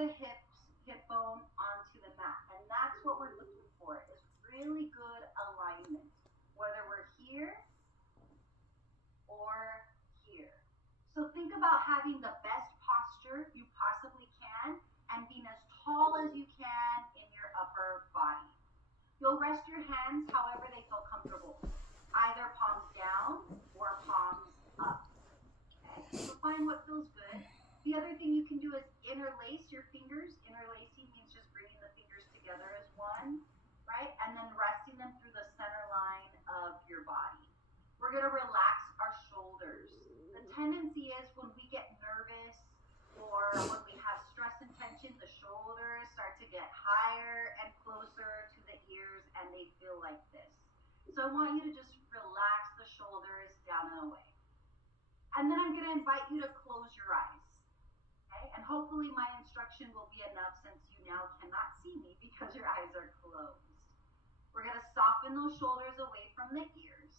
the hip bone onto the mat. And that's what we're looking for, is really good alignment, whether we're here or here. So think about having the best posture you possibly can and being as tall as you can in your upper body. You'll rest your hands however they feel comfortable, either palms down or palms up. Okay, so find what feels good. The other thing you can do is interlace your fingers. Interlacing means just bringing the fingers together as one, right? And then resting them through the center line of your body. We're going to relax our shoulders. The tendency is when we get nervous or when we have stress and tension, the shoulders start to get higher and closer to the ears and they feel like this. So I want you to just relax the shoulders down and away. And then I'm going to invite you to close your eyes. Okay? And hopefully my instruction will be enough since you now cannot see me because your eyes are closed. We're going to soften those shoulders away from the ears.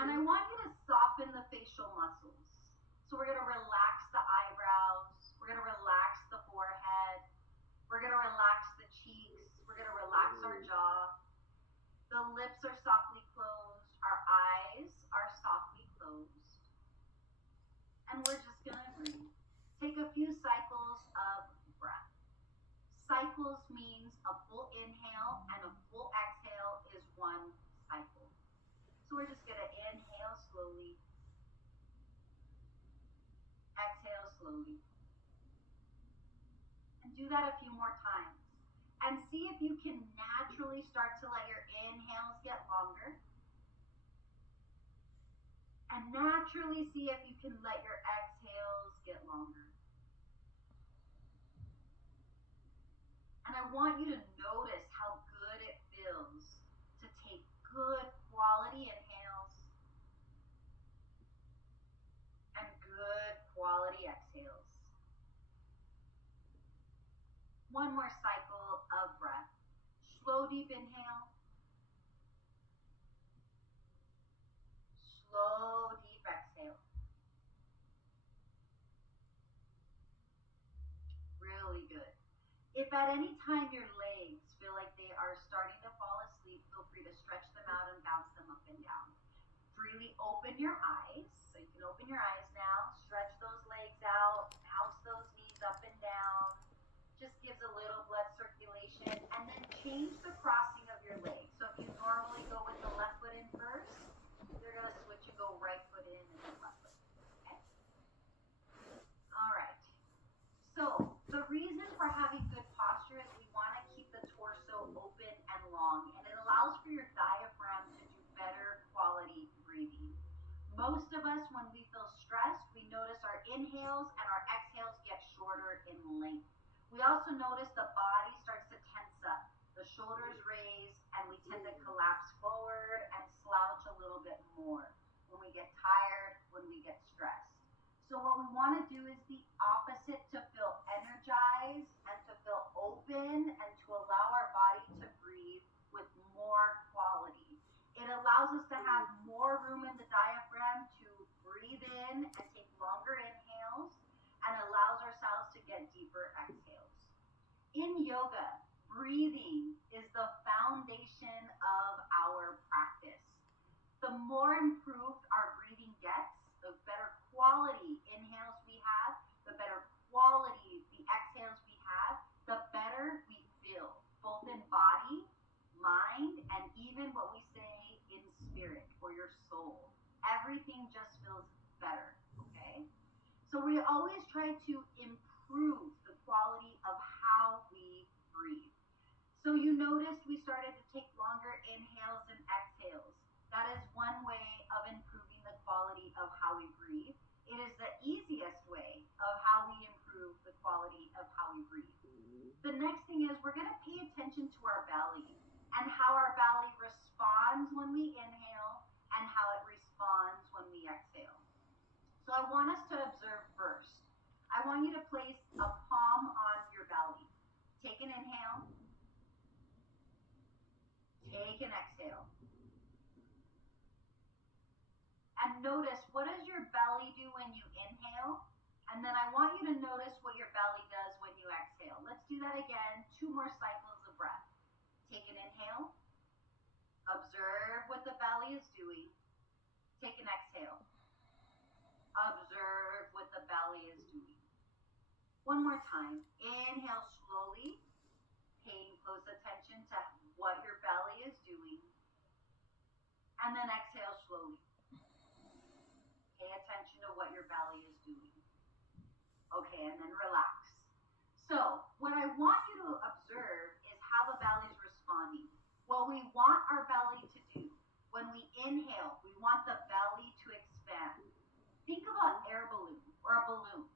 And I want you to soften the facial muscles. So we're going to relax the eyebrows. We're going to relax the forehead. We're going to relax the cheeks. We're going to relax our jaw. The lips are softly closed. Our eyes are softly closed. And we're just going to breathe. Take a few cycles of breath. Cycles means a full inhale and a full exhale is one cycle. So we're just going to inhale slowly. Exhale slowly. And do that a few more times. And see if you can naturally start to let your inhales get longer. And naturally see if you can let your exhales get longer. And I want you to notice how good it feels to take good quality inhales and good quality exhales. One more cycle of breath. Slow, deep inhale. Slow, deep exhale. Really good. If at any time your legs feel like they are starting to fall asleep, feel free to stretch them out and bounce them up and down. Freely open your eyes. So you can open your eyes now. Stretch those legs out. Bounce those knees up and down. Just gives a little blood circulation. And then change the crossing of your legs. So if you normally go with the left foot in first, you're going to switch and go right foot in and then left foot. Okay? All right. So the reason for having good posture is we want to keep the torso open and long. And it allows for your diaphragm to do better quality breathing. Most of us, when we feel stressed, we notice our inhales and our exhales get shorter in length. We also notice the body starts to tense up. The shoulders raise and we tend to collapse forward and slouch a little bit more when we get tired, when we get stressed. So what we want to do is the opposite, to feel energized and to feel open and to allow our body to breathe with more quality. It allows us to have more room in the diaphragm to breathe in and take longer inhales and allows ourselves to get deeper exhales. In yoga, breathing is the foundation of our practice. The more improved our breathing gets, the better quality inhales we have, the better quality the exhales we have, the better we feel, both in body, mind, and even what we say in spirit or your soul. Everything just feels better, okay? So we always try to improve the quality of how we breathe. So you noticed we started to take longer inhales and exhales. That is one way of improving the quality of how we breathe. It is the easiest way of how we improve the quality of how we breathe. The next thing is we're going to pay attention to our belly and how our belly responds when we inhale and how it responds when we exhale. So I want us to observe first. I want you to place a palm on your belly. Take an inhale. Take an exhale. And notice, what does your belly do when you inhale? And then I want you to notice what your belly does when you exhale. Let's do that again. 2 more cycles of breath. Take an inhale. Observe what the belly is doing. Take an exhale. Observe what the belly is doing. One more time. Inhale slowly, paying close attention to what your belly is doing. And then exhale slowly. Pay attention to what your belly is doing. Okay, and then relax. So, what I want you to observe is how the belly is responding. What we want our belly to do, when we inhale, we want the belly to expand. Think of an air balloon or a balloon.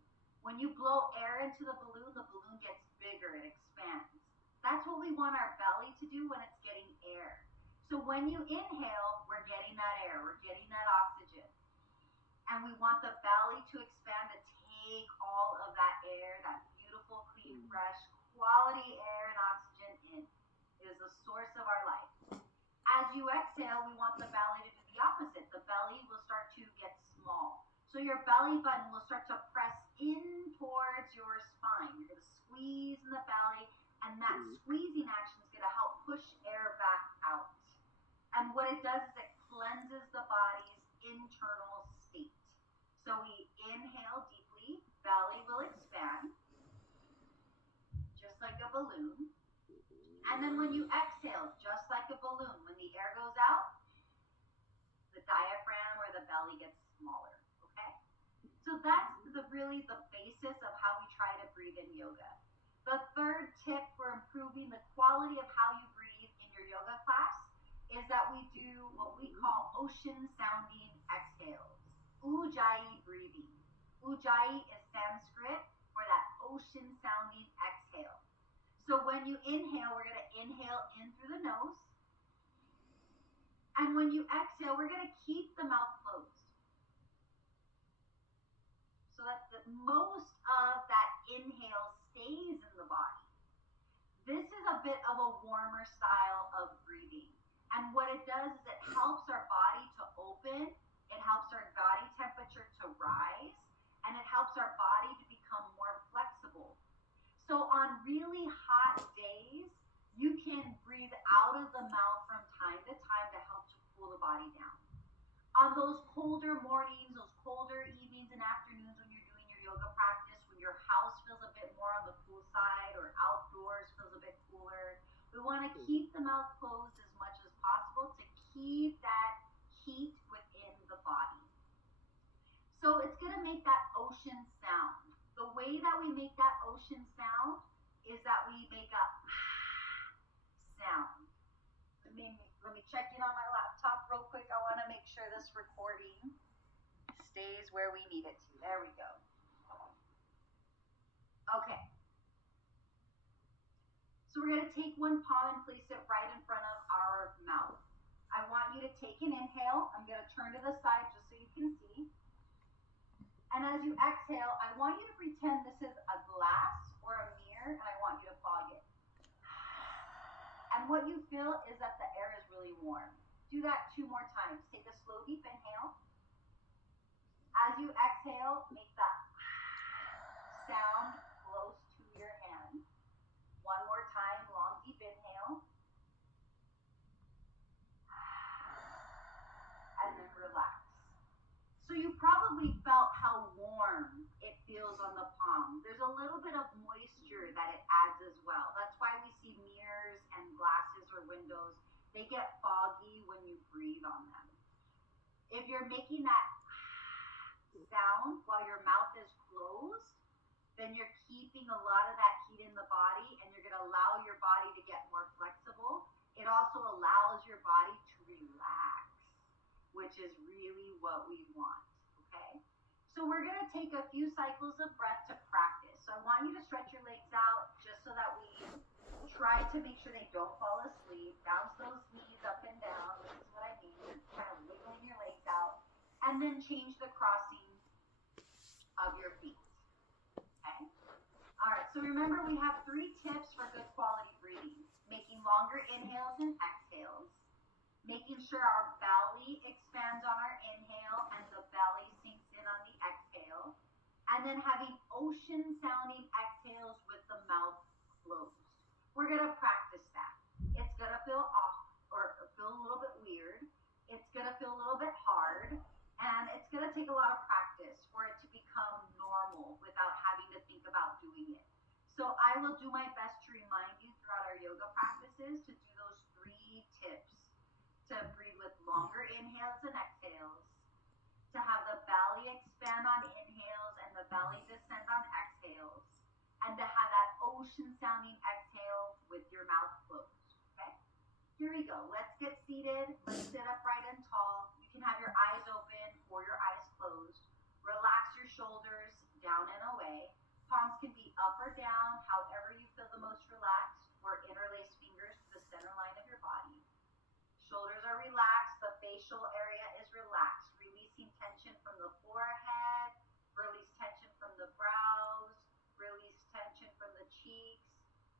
When you blow air into the balloon gets bigger, it expands. That's what we want our belly to do when it's getting air. So when you inhale, we're getting that air, we're getting that oxygen. And we want the belly to expand, to take all of that air, that beautiful, clean, fresh, quality air and oxygen in. It is the source of our life. As you exhale, we want the belly to do the opposite. The belly will start to get small. So your belly button will start to press in towards your spine. You're going to squeeze in the belly, and that squeezing action is going to help push air back out. And what it does is it cleanses the body's internal state. So we inhale deeply, belly will expand, just like a balloon. And then when you exhale, just like a balloon, when the air goes out, the diaphragm or the belly gets smaller, okay? So that's really the basis of how we try to breathe in yoga. The third tip for improving the quality of how you breathe in your yoga class is that we do what we call ocean-sounding exhales, Ujjayi breathing. Ujjayi is Sanskrit for that ocean-sounding exhale. So when you inhale, we're going to inhale in through the nose. And when you exhale, we're going to keep the mouth closed. So that most of that inhale stays in the body. This is a bit of a warmer style of breathing. And what it does is it helps our body to open, it helps our body temperature to rise, and it helps our body to become more flexible. So on really hot days, you can breathe out of the mouth from time to time to help to cool the body down. On those colder mornings, those colder evenings and afternoons when you're doing your yoga practice, when your house feels a bit more on the cool side or outdoors feels a bit cooler, we want to keep the mouth closed as much as possible to keep that heat within the body. So it's going to make that ocean sound. The way that we make that ocean sound is that we make a sound. Let me check in on my laptop real quick. I want to make sure this recording stays where we need it to. There we go. Okay. So we're going to take one palm and place it right in front of our mouth. I want you to take an inhale. I'm going to turn to the side just so you can see. And as you exhale, I want you to pretend this is a glass or a mirror, and I want you to fog it. And what you feel is that the air is really warm. Do that 2 more times. Take a slow, deep inhale. As you exhale, make that sound close to your hand. 1 more time, long, deep inhale. And then relax. So you probably felt how warm it feels on the palm. There's a little bit of moisture that it adds as well. That's why we see mirrors and glasses or windows. They get foggy when you breathe on them. If you're making that sound while your mouth is closed, then you're keeping a lot of that heat in the body, and you're going to allow your body to get more flexible. It also allows your body to relax, which is really what we want, okay? So we're going to take a few cycles of breath to practice. So I want you to stretch your legs out just so that we try to make sure they don't fall asleep. Bounce those knees up and down. This is what I mean. You're kind of wiggling your legs out. And then change the crossing of your feet, okay? All right, so remember we have 3 tips for good quality breathing. Making longer inhales and exhales. Making sure our belly expands on our inhale and the belly sinks in on the exhale. And then having ocean sounding exhales with the mouth closed. We're going to practice that. It's going to feel off or feel a little bit weird. It's going to feel a little bit hard, and it's going to take a lot of practice for it to become normal without having to think about doing it. So I will do my best to remind you throughout our yoga practices to do those 3 tips: to breathe with longer inhales and exhales, to have the belly expand on inhales and the belly descend on exhales, and to have that ocean sounding exhale with your mouth closed. Okay? Here we go. Let's get seated. Let's sit upright and tall. You can have your eyes open or your eyes closed. Relax your shoulders down and away. Palms can be up or down, however you feel the most relaxed, or interlace fingers to the center line of your body. Shoulders are relaxed. The facial area is relaxed, releasing tension from the forehead, release tension from the brows, release tension from the cheeks,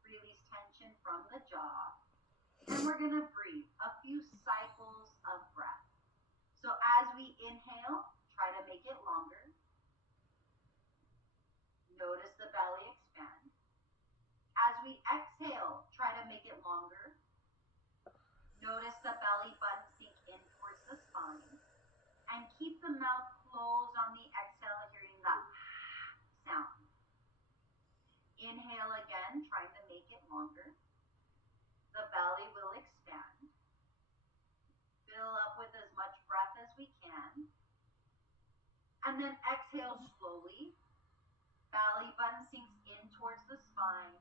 release tension from the jaw. And we're going to breathe a few cycles of breath. So as we inhale, try to make it longer. Notice the belly expand. As we exhale, try to make it longer. Notice the belly button sink in towards the spine. And keep the mouth closed on the exhale, hearing the sound. Inhale again, trying to make it longer. The belly will expand. Fill up with as much breath as we can. And then exhale slowly. Belly button sinks in towards the spine.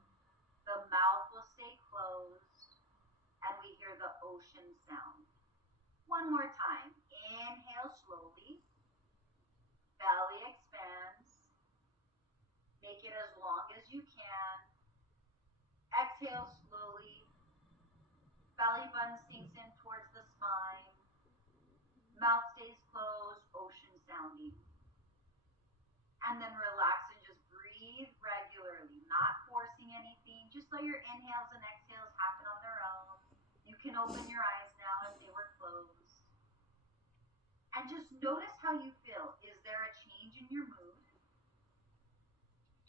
The mouth will stay closed. And we hear the ocean sound. One more time. Inhale slowly. Belly expands. Make it as long as you can. Exhale slowly. Belly button sinks in towards the spine. Mouth stays closed, ocean sounding. And then relax and just breathe regularly, not forcing anything. Just let your inhales and exhales happen on their own. You can open your eyes now if they were closed. And just notice how you feel. Is there a change in your mood?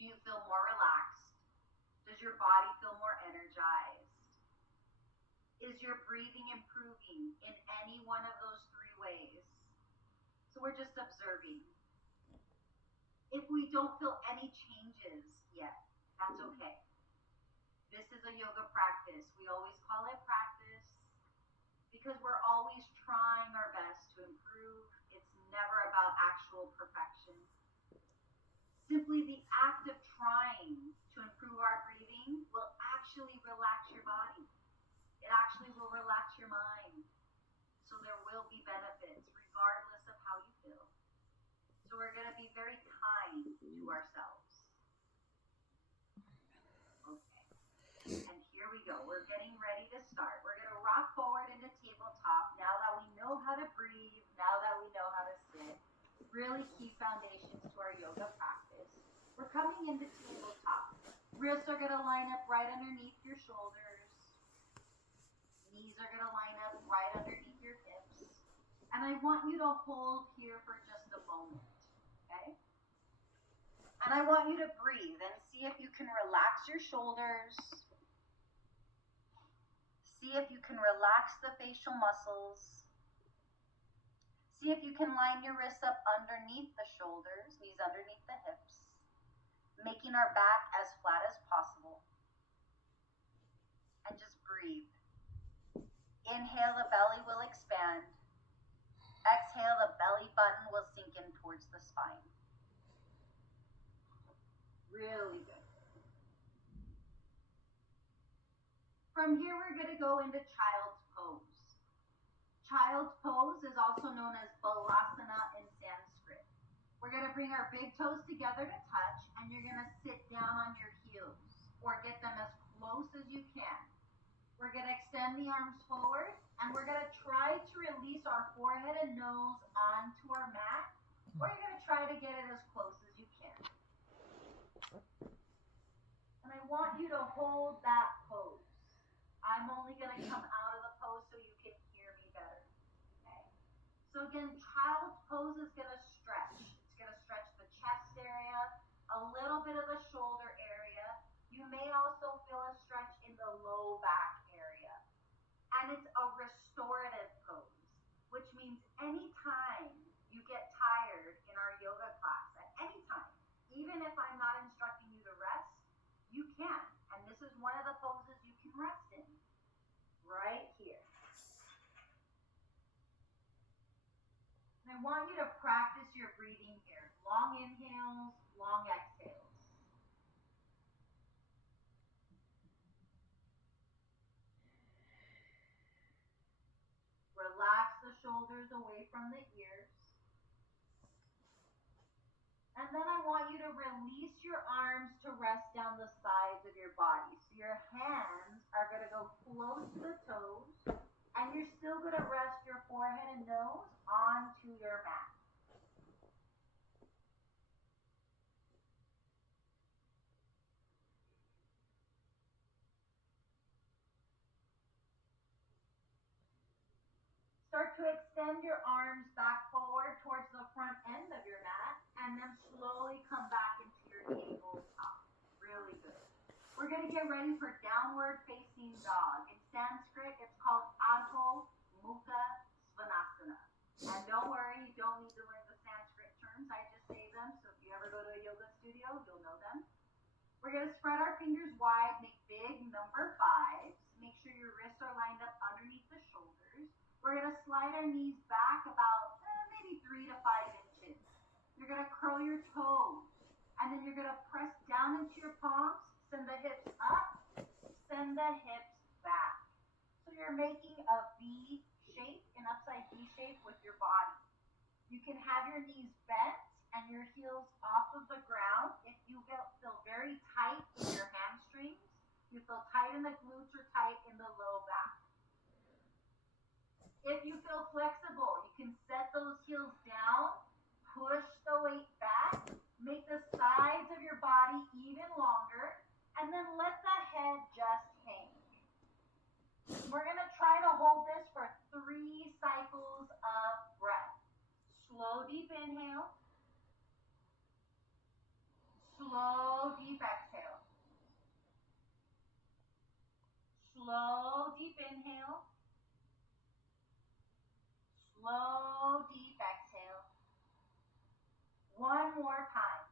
Do you feel more relaxed? Does your body feel more energized? Is your breathing improving in any one of those 3 ways? So we're just observing. If we don't feel any changes yet, that's okay. This is a yoga practice. We always call it practice because we're always trying our best to improve. It's never about actual perfection. Simply the act of trying to improve our breathing will actually relax your body. It actually will relax your mind. So there will be benefits regardless of how you feel. So we're going to be very kind to ourselves. Okay. And here we go. We're getting ready to start. We're going to rock forward into tabletop now that we know how to breathe, now that we know how to sit. Really key foundations to our yoga practice. We're coming into tabletop. Wrists are going to line up right underneath your shoulders. Knees are going to line up right underneath your hips. And I want you to hold here for just a moment. Okay? And I want you to breathe and see if you can relax your shoulders. See if you can relax the facial muscles. See if you can line your wrists up underneath the shoulders, knees underneath the hips, making our back as flat as possible. And just breathe. Inhale, the belly will expand. Exhale, the belly button will sink in towards the spine. Really good. From here, we're going to go into child's pose. Child's pose is also known as balasana in Sanskrit. We're going to bring our big toes together to touch, and you're going to sit down on your heels, or get them as close as you can. We're going to extend the arms forward, and we're going to try to release our forehead and nose onto our mat, or you're going to try to get it as close as you can. And I want you to hold that pose. I'm only going to come out of the pose so you can hear me better. Okay? So again, child's pose is going to stretch. It's going to stretch the chest area, a little one of the poses you can rest in, right here. And I want you to practice your breathing here. Long inhales, long exhales. Relax the shoulders away from the ears. And then I want you to release your arms to rest down the sides of your body. So your hands are going to go close to the toes, and you're still going to rest your forehead and nose onto your mat. Start to extend your arms back forward towards the front end of your mat, and then slowly come back into your tabletop. Really good. We're going to get ready for downward facing dog. In Sanskrit, it's called Adho Mukha Svanasana. And don't worry, you don't need to learn the Sanskrit terms. I just say them, so if you ever go to a yoga studio, you'll know them. We're going to spread our fingers wide, make big number 5s. Make sure your wrists are lined up underneath the shoulders. We're going to slide our knees back about maybe 3 to 5 inches. You're going to curl your toes, and then you're going to press down into your palms, send the hips up, send the hips back. So you're making a V shape, an upside V shape with your body. You can have your knees bent and your heels off of the ground. If you feel very tight in your hamstrings, you feel tight in the glutes or tight in the low back. If you feel flexible, you can set those heels down, push the weight back, make the sides of your body even longer, and then let the head just hang. We're going to try to hold this for 3 cycles of breath. Slow, deep inhale. Slow, deep exhale. Slow, deep inhale. Slow, deep exhale. One more time.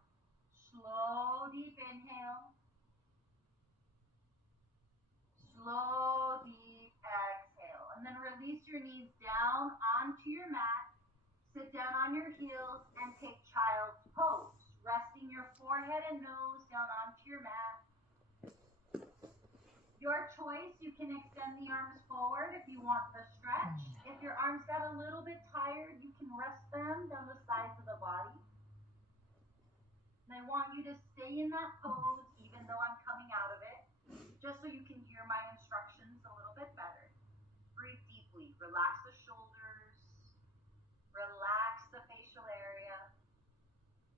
Slow, deep inhale. Slow, deep exhale. And then release your knees down onto your mat. Sit down on your heels and take child's pose. Resting your forehead and nose down onto your mat. Your choice, you can extend the arms forward if you want the stretch. If your arms got a little bit tired, you can rest them down the sides of the body. And I want you to stay in that pose even though I'm coming out of it, just so you can hear my instructions a little bit better. Breathe deeply. Relax the shoulders. Relax the facial area.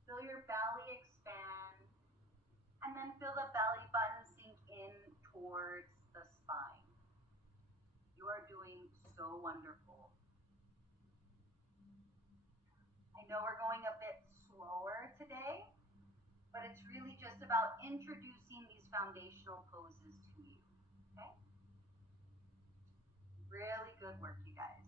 Feel your belly expand. And then feel the belly button sink in towards the spine. You are doing so wonderful. I know we're going a bit slower today, but it's really just about introducing these foundational poses to you, okay? Really good work, you guys.